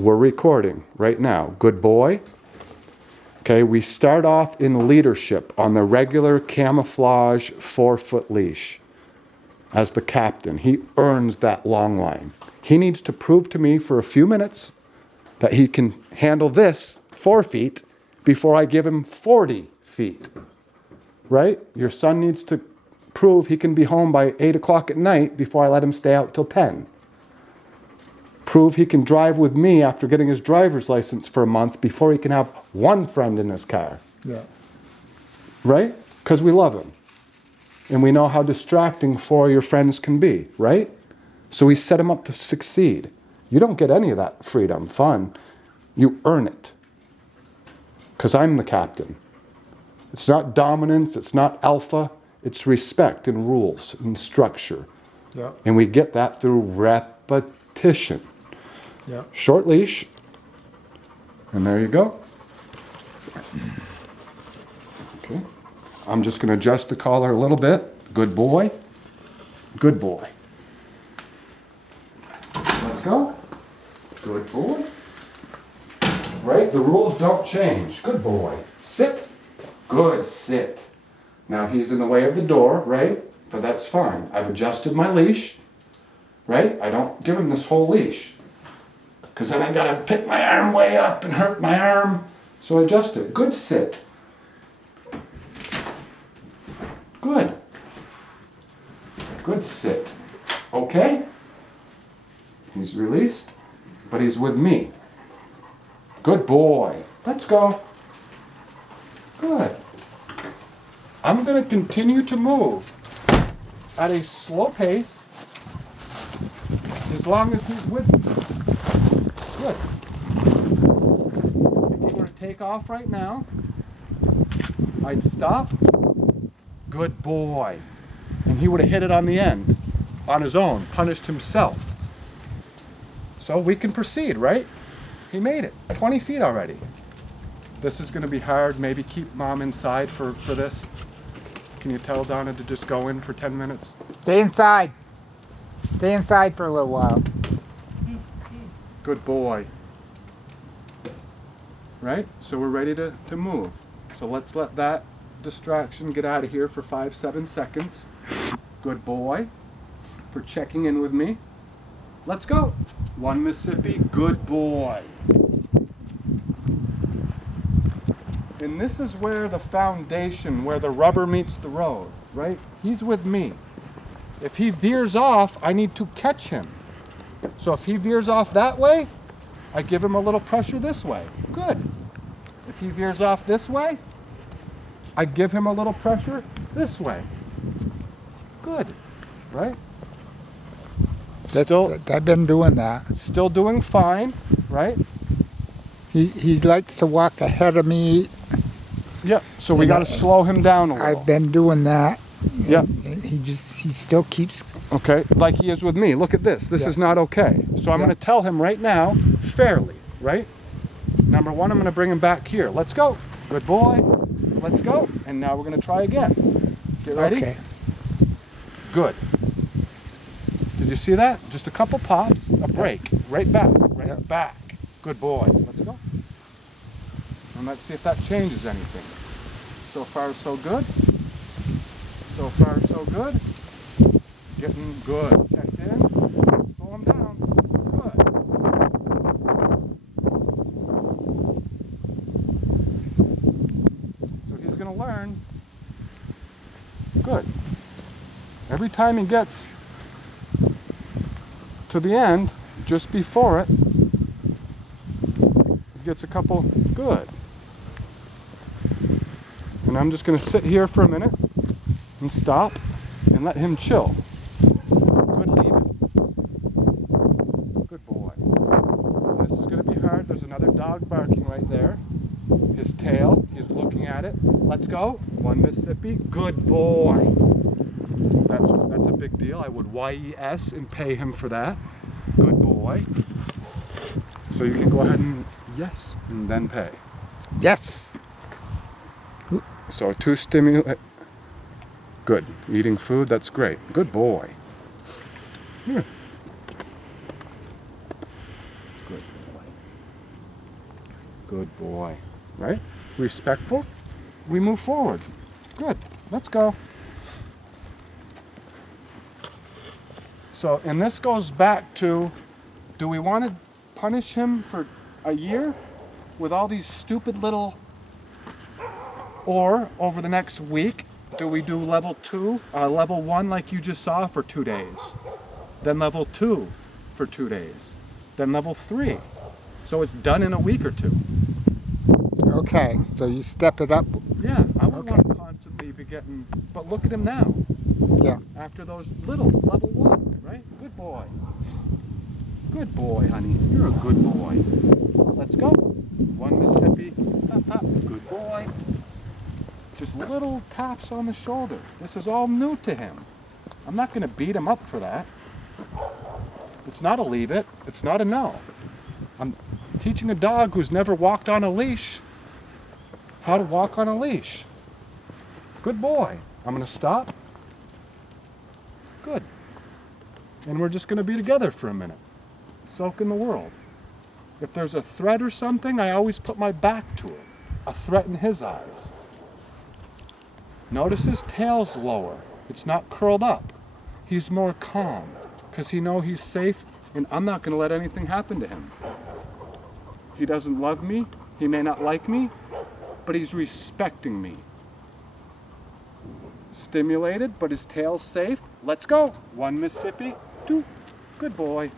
We're recording right now. Good boy. Okay, we start off in leadership on the regular camouflage 4-foot leash. As the captain, he earns that long line. He needs to prove to me for a few minutes that he can handle this 4 feet before I give him 40 feet. Right? Your son needs to prove he can be home by 8 o'clock at night before I let him stay out till 10. Prove he can drive with me after getting his driver's license for a month before he can have one friend in his car. Yeah. Right? Because we love him. And we know how distracting 4 of your friends can be, right? So we set him up to succeed. You don't get any of that freedom, fun. You earn it. Because I'm the captain. It's not dominance, it's not alpha, it's respect and rules and structure. Yeah. And we get that through repetition. Yeah. Short leash. And there you go. Okay. I'm just going to adjust the collar a little bit. Good boy. Good boy. Let's go. Good boy. Right? The rules don't change. Good boy. Sit. Good. Sit. Now he's in the way of the door, right? But that's fine. I've adjusted my leash. Right? I don't give him this whole leash. Because then I got to pick my arm way up and hurt my arm. So I adjust it. Good. Sit. Good. Good sit. Okay? He's released, but he's with me. Good boy. Let's go. Good. I'm going to continue to move at a slow pace as long as he's with me. Good. If he were to take off right now, I'd stop. Good boy. And he would have hit it on the end, on his own, punished himself. So we can proceed, right? He made it. 20 feet already. This is going to be hard. Maybe keep mom inside for this. Can you tell Donna to just go in for 10 minutes? Stay inside. Stay inside for a little while. Good boy. Right? So we're ready to move. So let's let that distraction get out of here for 5-7 seconds. Good boy for checking in with me. Let's go. 1 Mississippi. Good boy. And this is where the foundation, where the rubber meets the road, right? He's with me. If he veers off, I need to catch him. So if he veers off that way, I give him a little pressure this way. Good. If he veers off this way, I give him a little pressure this way. Good, right? I've been doing that. Still doing fine, right? He likes to walk ahead of me. Yeah, so we got to slow him down a little. I've been doing that. Yeah. He still keeps. Okay, like he is with me. Look at this. This is not okay. So I'm going to tell him right now, fairly, right? Number one, I'm going to bring him back here. Let's go. Good boy. Let's go. And now we're going to try again. Get ready? Okay. Good. Did you see that? Just a couple pops, a break. Right back. Right back. Good boy. Let's go. And let's see if that changes anything. So far, so good. So far, so good. Getting good. Checked in. Slow him down. Good. So he's going to learn. Good. Every time he gets to the end, just before it, he gets a couple. Good. And I'm just going to sit here for a minute and stop and let him chill. Good, leave it. Good boy. This is going to be hard. There's another dog barking right there. His tail, he's looking at it. Let's go. 1 Mississippi. Good boy. That's a big deal. I would YES and pay him for that. Good boy. So you can go ahead and yes, and then pay. Yes. So 2 stimuli. Good. Eating food, that's great. Good boy. Here. Good boy. Good boy. Right? Respectful. We move forward. Good. Let's go. So, and this goes back to, do we want to punish him for a year with all these stupid little, or over the next week, do we do level 1 like you just saw for 2 days, then level 2 for 2 days, then level 3. So it's done in a week or 2. Okay, so you step it up. Yeah, I would want to constantly be getting, but look at him now. Yeah. After those little, level 1, right? Good boy. Good boy, honey. You're a good boy. Let's go. 1 Mississippi. Good boy. Just little taps on the shoulder. This is all new to him. I'm not going to beat him up for that. It's not a leave it. It's not a no. I'm teaching a dog who's never walked on a leash how to walk on a leash. Good boy. I'm going to stop. Good. And we're just going to be together for a minute. Soak in the world. If there's a threat or something, I always put my back to it. A threat in his eyes. Notice his tail's lower. It's not curled up. He's more calm because he knows he's safe and I'm not going to let anything happen to him. He doesn't love me. He may not like me, but he's respecting me. Stimulated, but his tail's safe. Let's go. 1 Mississippi, 2. Good boy.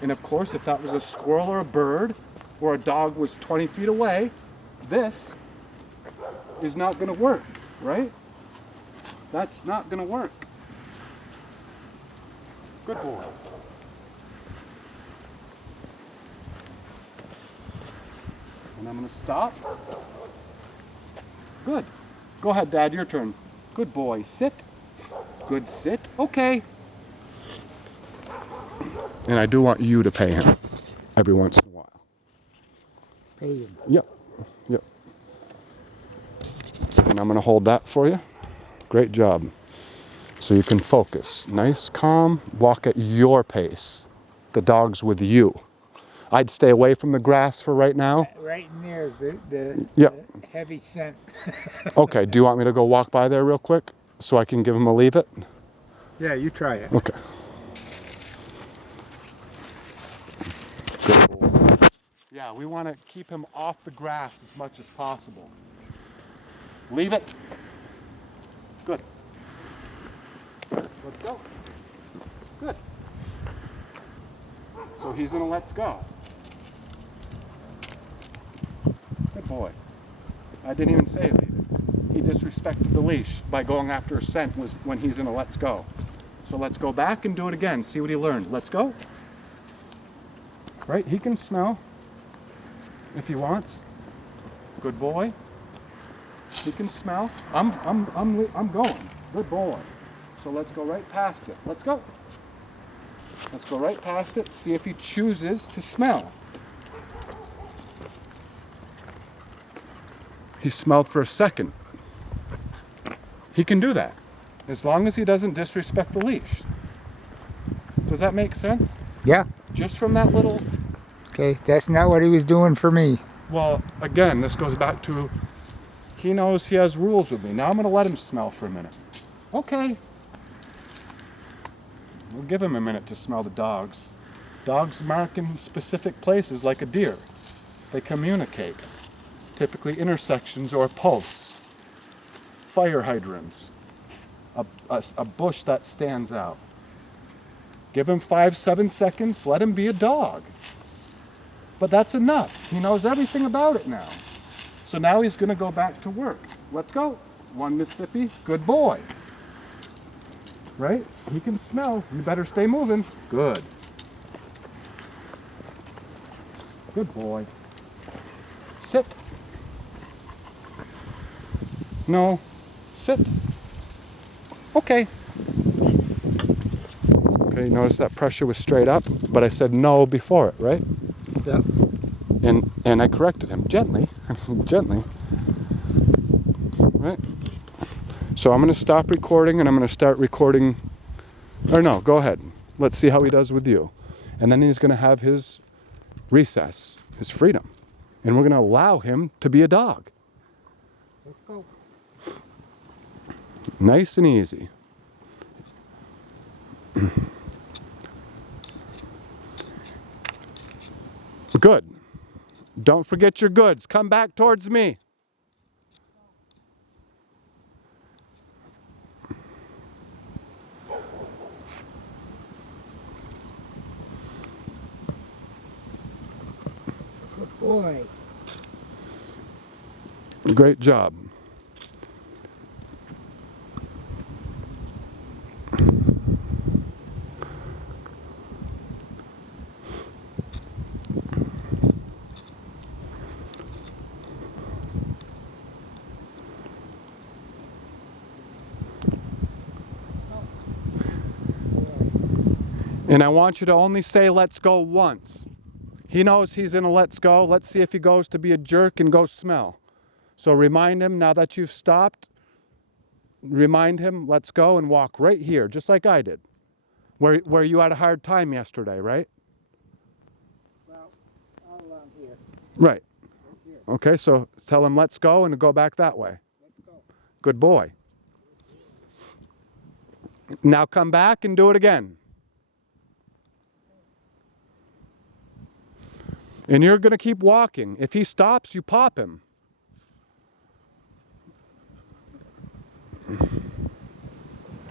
And of course, if that was a squirrel or a bird, or a dog was 20 feet away, this is not going to work, right? That's not going to work. Good boy. And I'm going to stop. Good. Go ahead, Dad, your turn. Good boy. Sit. Good sit. Okay. And I do want you to pay him every once in a while. Pay him. Yep. Yep. And I'm going to hold that for you. Great job. So you can focus. Nice, calm, walk at your pace. The dog's with you. I'd stay away from the grass for right now. Right in there is the heavy scent. Okay, do you want me to go walk by there real quick so I can give him a leave it? Yeah, you try it. Okay. Good boy. Yeah, we want to keep him off the grass as much as possible. Leave it. Good. Let's go. Good. So he's in a let's go. Good boy. I didn't even say leave it. He disrespected the leash by going after a scent when he's in a let's go. So let's go back and do it again. See what he learned. Let's go. Right? He can smell if he wants. Good boy. He can smell. I'm going. Good boy. So let's go right past it. Let's go. Let's go right past it. See if he chooses to smell. He smelled for a second. He can do that as long as he doesn't disrespect the leash. Does that make sense? Yeah. Just from that little... Okay, that's not what he was doing for me. Well, again, this goes back to he knows he has rules with me. Now I'm going to let him smell for a minute. Okay. We'll give him a minute to smell the dogs. Dogs mark in specific places like a deer. They communicate. Typically intersections or posts. Fire hydrants. A bush that stands out. Give him 5-7 seconds. Let him be a dog. But that's enough. He knows everything about it now. So now he's going to go back to work. Let's go. 1 Mississippi. Good boy. Right? He can smell. You better stay moving. Good. Good boy. Sit. No. Sit. Okay. Okay, notice that pressure was straight up, but I said no before it, right? Yeah. And I corrected him gently. Gently. Right? So I'm going to stop recording and I'm going to start recording. Or no, go ahead. Let's see how he does with you. And then he's going to have his recess, his freedom. And we're going to allow him to be a dog. Let's go. Nice and easy. Good. Don't forget your goods. Come back towards me. Good boy. Great job. And I want you to only say let's go once. He knows he's in a let's go. Let's see if he goes to be a jerk and go smell. So remind him, now that you've stopped, remind him, let's go, and walk right here, just like I did. Where you had a hard time yesterday, right? Well, all along here. Right. Right here. Okay, so tell him let's go and go back that way. Let's go. Good boy. Now come back and do it again. And you're going to keep walking. If he stops, you pop him.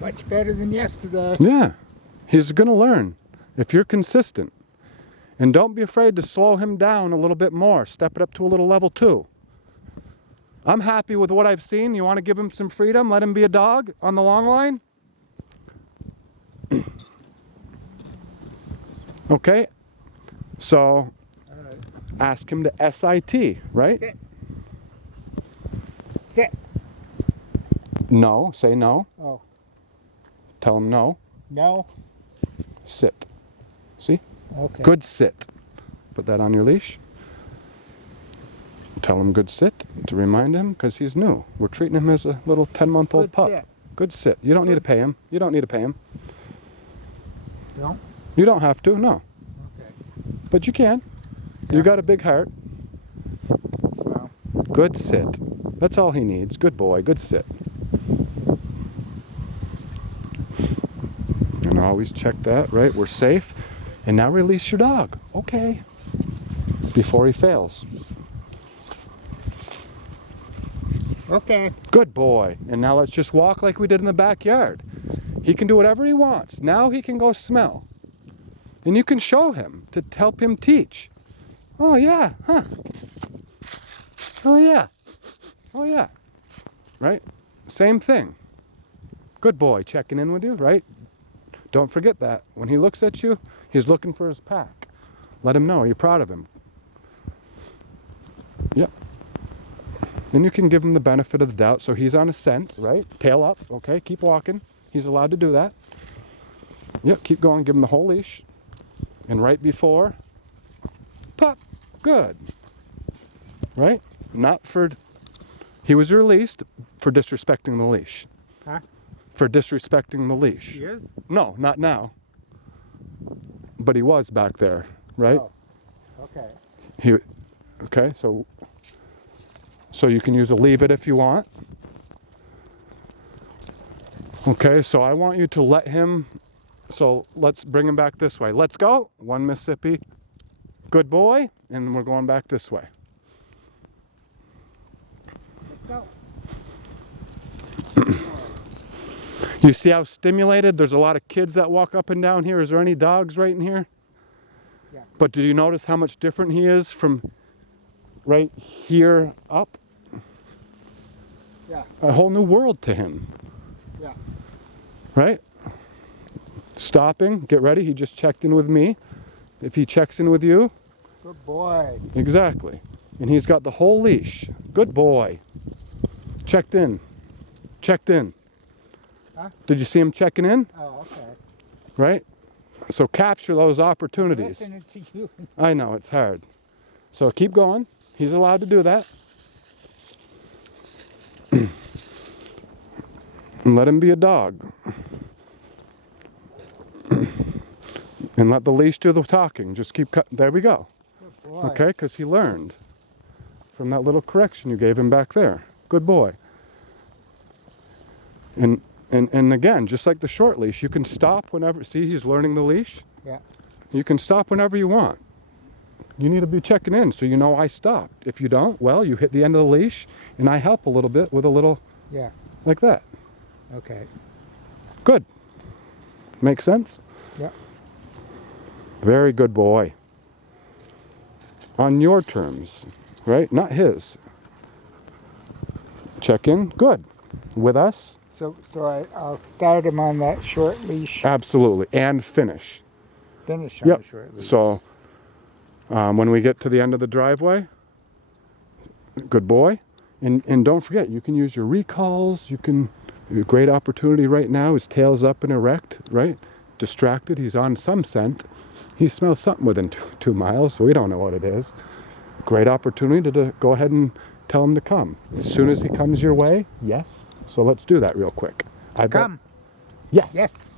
Much better than yesterday. Yeah, he's going to learn if you're consistent. And don't be afraid to slow him down a little bit more. Step it up to a little level 2. I'm happy with what I've seen. You want to give him some freedom? Let him be a dog on the long line? Okay, so ask him to SIT, right? Sit. Sit. No, say no. Oh, Tell him no. no. Sit. See? Okay. Good sit. Put that on your leash. Tell him good sit to remind him because he's new. We're treating him as a little 10-month-old Good pup. sit. Good sit. You don't need to pay him. You don't need to pay him. No? You don't have to, no. Okay. But you can. You got a big heart. Well, Good sit. That's all he needs. Good boy. Good sit. And always check that, right? We're safe. And now release your dog. Okay. Before he fails. okay. Good boy. And now let's just walk like we did in the backyard. He can do whatever he wants. Now he can go smell. And you can show him to help him teach. Oh, yeah. Huh. Oh, yeah. Oh, yeah. Right? Same thing. Good boy. Checking in with you, right? Don't forget that. When he looks at you, he's looking for his pack. Let him know you're proud of him. Yep. Then you can give him the benefit of the doubt. So he's on a scent, right? Tail up. Okay, keep walking. He's allowed to do that. Yep, keep going. Give him the whole leash. And right before, pop. Good. Right? Not for, he was released for disrespecting the leash. Huh? For disrespecting the leash. He is? No, not now. But he was back there, right? Oh, okay. Okay, so you can use a leave it if you want. Okay, so I want you to let him, so let's bring him back this way. Let's go. 1 Mississippi. Good boy. And we're going back this way. Let's go. You see how stimulated? There's a lot of kids that walk up and down here. Is there any dogs right in here? Yeah. But did you notice how much different he is from right here up? Yeah. A whole new world to him. Yeah. Right? Stopping, get ready. He just checked in with me. If he checks in with you, Good boy. exactly. And he's got the whole leash. Good boy. Checked in. Checked in. Huh? Did you see him checking in? Oh, okay. Right? So capture those opportunities. Listening to you. I know, it's hard. So keep going. He's allowed to do that. And let him be a dog. And let the leash do the talking. Just keep there we go. Good boy. Okay, because he learned from that little correction you gave him back there. Good boy. And again, just like the short leash, you can stop whenever. See, he's learning the leash. Yeah. You can stop whenever you want. You need to be checking in so you know I stopped. If you don't, well, you hit the end of the leash, and I help a little bit with a little Yeah. like that. Okay. Good. Make sense? Yeah. Very good boy. On your terms, right? Not his. Check in. Good. With us? So I'll start him on that short leash. Absolutely. And finish. Finish on Yep. the short leash. So when we get to the end of the driveway, good boy. And don't forget, you can use your recalls. You can, a great opportunity right now. His tail's up and erect, right? Distracted. He's on some scent. He smells something within 2 miles, so we don't know what it is. Great opportunity to go ahead and tell him to come. As soon as he comes your way, yes. So let's do that real quick. Come. Yes. Yes.